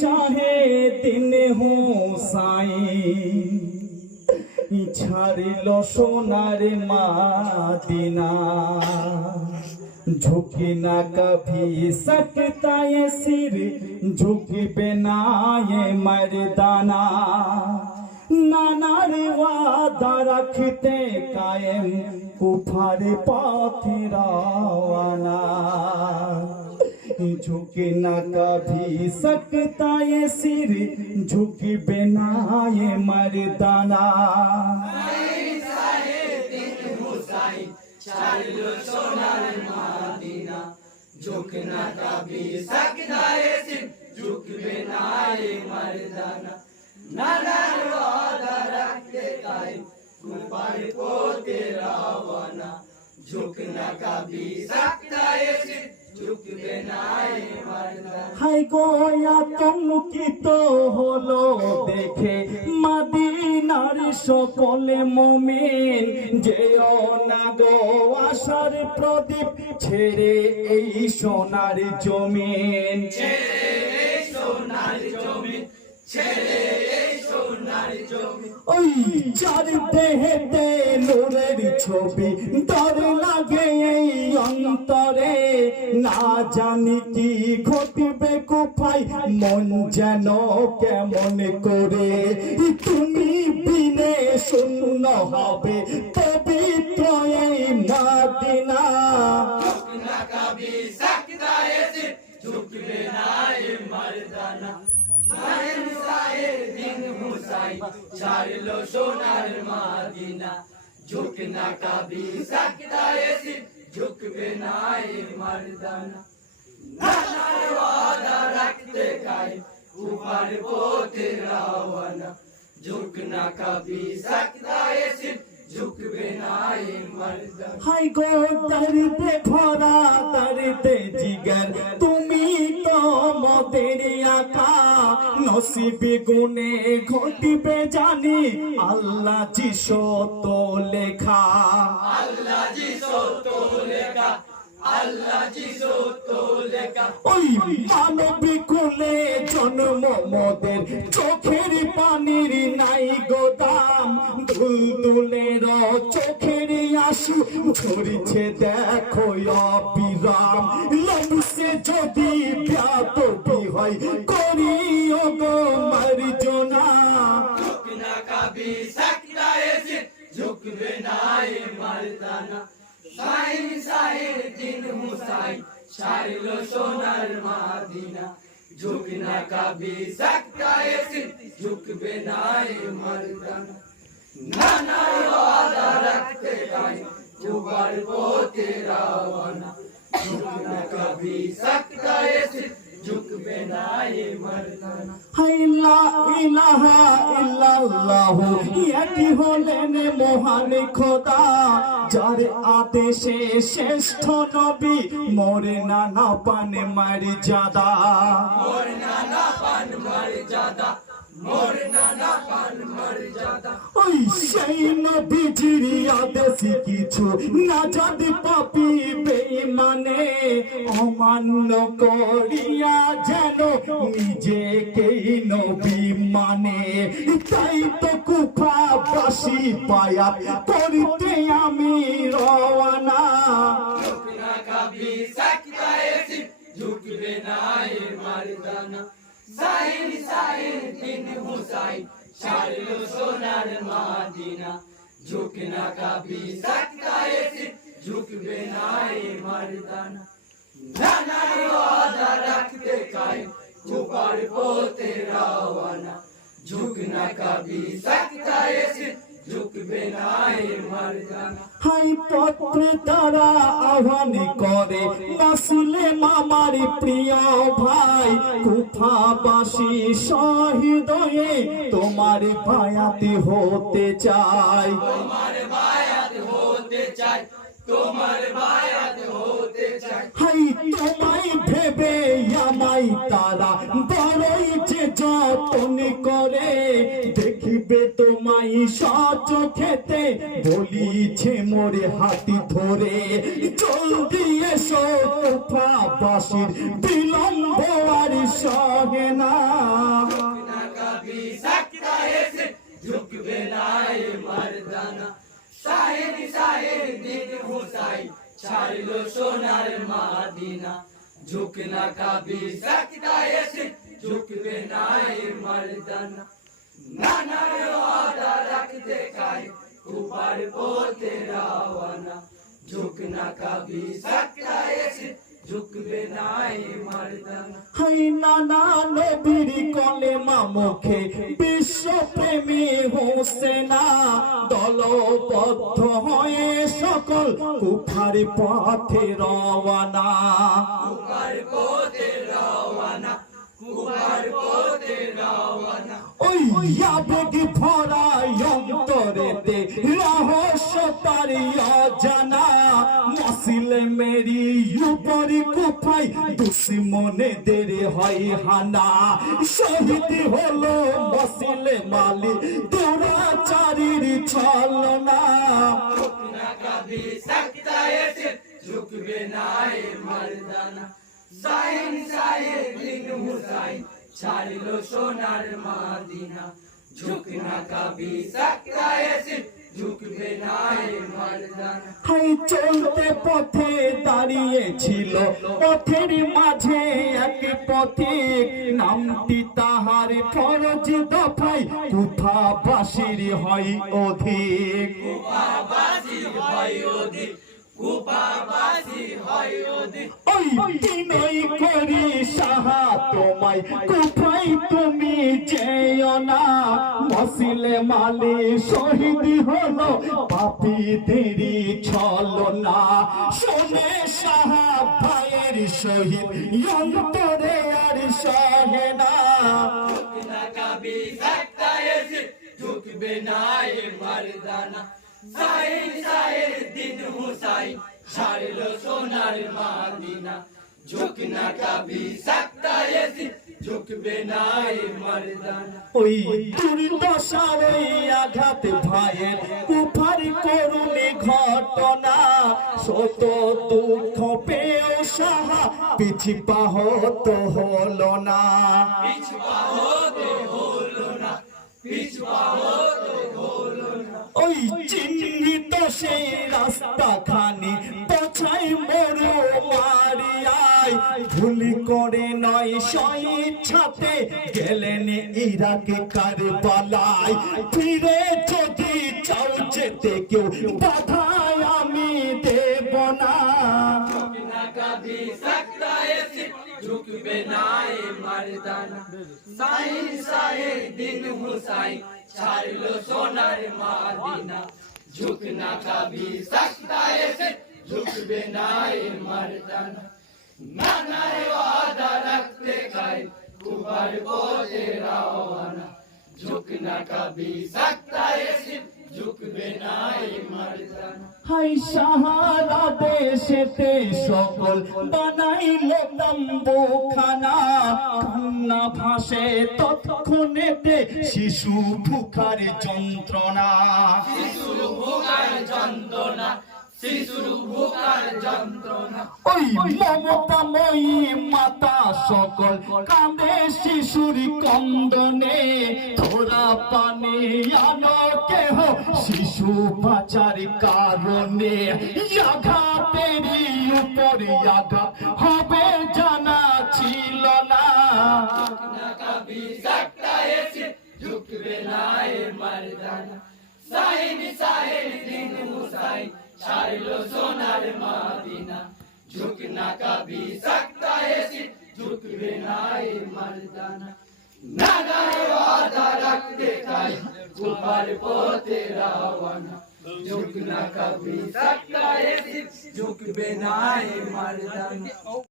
শাহেদিন হুসাইন ছাড়িল সোনার মাদিনা ঝুঁকি না কভি सकता ये सिर झुकবে না ये मर्दाना নানার ওয়াদা রাখতে কায়েম কুফার পথে রওয়ানা झुके ना कभी सकता ये सिर झुकবে না ये मर्दाना झुकना कभी सकता ये सिर झुकবে না ये मर्दाना नाना वादा रखते कायम कुफार पोते रवाना झुकना कभी सकता ये सिर झुकবে না ये मर्दाना हाय गोया চমকিত হলো দেখে মদিনার সকলে মুমিন যেও না গো আশার প্রদীপ ছেড়ে এই সোনার জমিন ছেড়ে এই সোনার জমিন ছেড়ে এই সোনার জমিন ওই যার দেহেতে নূরের ছবি ডর লাগে এই অন্তরে না জানি কি ঘটবে কুফায় মন যেন কেমন করে তুমি বিনে শূন্য হবে পবিত্র এই মদিনা ঝুকনা কভি सकता ये सिर झुकবে না ये मर्दाना শাহেদিন হুসাইন ছাড়ল সোনার মাদিনা ঝুকনা কভি सकता ये सिर झुकবে না ये मर्दाना নানার ওয়াদা রাখতে কায়েম কুফার পথে রওয়ানা ঝুকনা কভি सकता ये सिर झुकবে না ये मर्दाना হায় গো দর্দে ভরা দর্দে জিগর তুমি তো মোদের আকা নসিবে গুনে ঘটবে জানি আল্লাহ জি সত লেখা আল্লাহ জি সত লেখা আল্লাহ জি সত লেখা ওই মানবী কুলে জন্ম মোদের চোখের পানির নাই গোদাম দুলদুলের চোখের আঁসু ঝরছে দেখো অবিরাম লমসে যদি ব্যাতবি হয় করিও গো মার্জনা ঝুকনা কভি सकता ये सिर झुकবে না ये मर्दाना শাহেদিন হুসাইন ছাড়ল সোনার মাদিনা ঝুকনা কভি सकता ये सिर झुकবে না ये मर्दाना নানা ওয়াদা রাখতে কায়েম কুফার পথে রওয়ানা ঝুকনা কভি सकता ये सिर झुकবে না ये मर्दाना হায় লা ইলাহা ইল্লাল্লাহ একই হলেন মহান খোদা যার আদেশে শ্রেষ্ঠ নবী মোরে নানা পান মর্যাদা মোরে নানা পান মর্যাদা মোরে নানা পান মর্যাদা ওই সেই নবীজির আদেশ কিছু না যদি পাপী বেঈমানে অমান্য করিয়া যেন নিজেকেই নবী মানে তাই তো কুফাবাসী বায়াত করতে আমি রওয়ানা ঝুকনা কভি सकता ये सिर झुकবে না ये मर्दाना শাহেদিন হুসাইন ছাড়ল সোনার মাদিনা ঝুকনা কভি सकता ये सिर झुकবে না ये मर्दाना নানার ওয়াদা রাখতে কায়েম কুফার পথে রওয়ানা ঝুকনা কভি सकता ये सिर झुकবে না ये मर्दाना হাই পত্রে তারা আহ্বান করে মাসুলে মামার প্রিয় ভাই কুফাবাসী শহীদ হয়ে তোমার বায়াত হতে চাই তোমার বায়াত হতে চাই তোমার বায়াত হতে চাই হাই তোমায় ভেবে আমায় তারা বড়ই যে যতন করে দেখিবে তোমায় সচক্ষেতে বলিছে মোরে হাতি ধরে জলদি এসো কুফাবাসীর বিলম্ব আর সহে না। ছাড়লো সোনার মাদিনা ঝুঁকনা কবি सकता है सिर झुकबे ना ये मर्दाना नाना वादा रखते काहे ऊपर पोते रावना झुकना कभी सकता है सिर झुकबे ना ये मर्दाना হাই নানা নবীর কলেমা মুখে বিশ্ব প্রেমী হোসেনা দলবদ্ধ হয়ে সকল কুফার পথে রওয়ানা ऊपर पोते रावना ऊपर पोते रावना ওই আবেগ ভরা অন্তরেতে রহস্য তার অজানা মসিলে মেরি উপরি কুফাই দুশ্মনেদের হয় হানা শহীদ হলো মসিলে মালি দুরাচারীর ছলনা झुकना कभी सकता है सिर झुकबे ना ये मर्दाना साइन साए दिन हुसैन छाड़लो सोनार मादिना झुकना कभी सकता है सिर झुकबे ना ये मर्दाना হাই চলতে পথে দাঁড়িয়েছিল পথের মাঝে এক পথিক নামটি তাহার ফরজ দফাই কুফাবাসীর হয় অধিক কুপাবাসী হয় অধিক কুপাবাসী হয় অধিক ওই তিনই করি সাহা তোমায় কুফাই তুমি যেও না মসিলে মালি শহীদ হলো পাপীদেরই ছলনা শোনে সাহা ভাইয়ের শহীদ অন্তরে আর সহে না झुकना कभी सकता है सिर झुकबे ना ये मर्दाना साहिल साहिल दिन हुसैन छाड़लो सोनार मादिना झुकना कभी सकता है सिर झुकबे ना ये मर्दाना ওই দুর্দশার ওই আঘাত ভাইয়ের কুফার করুণী ঘটনা শত দুঃখ পেয়েও সাহা পিছি পাহত হলো না पिछवा होते होलो ना पिछवा होते होलो ना ওই চিহ্নিত সেই রাস্তা খানি পছাই মরু মারিয়ায় ভুল করে নয় স্বইচ্ছাতে গেলেন ইরাকে কারবালায় ফিরে যদি চাও যেতে কেউ বাধায় আমি দেব না झुकना कभी सकता है सिर झुकबे ना ये मर्दाना साहिल साहिल दिन हुसैन छाड़लो सोनार मादिना झुकना कभी सकता है सिर झुकबे ना ये मर्दाना नाना वादा रखते काहे ऊपर पोते रावना झुकना कभी सकता है सिर झुकबे ना ये मर्दाना হাই সাহারা দেশেতে সকল বানাইল তাম্বুখানা কান্না ভাসে তৎক্ষণেতে শিশু ভুখার যন্ত্রণা শিশুর ভোগার যন্ত্রণা শিশুর ভোগার যন্ত্রণা ওই মমতাময়ী মাতা সকল কাঁদে শিশুর কন্দনে ধরা পানি আনো কেহ শিশু বাঁচার কারণে আঘাতেরই উপরে আঘাত হবে জানা ছিল না झुकना कभी सकता है सिर झुकबे ना ये मर्दाना साहिल साहिल दिन हुसैन छाड़लो सोनार मादिना झुकना कभी सकता है सिर झुकबे ना ये मर्दाना नाना वादा रखते काहे ऊपर पोते रावना झुकना कभी सकता है सिर झुकबे ना ये मर्दाना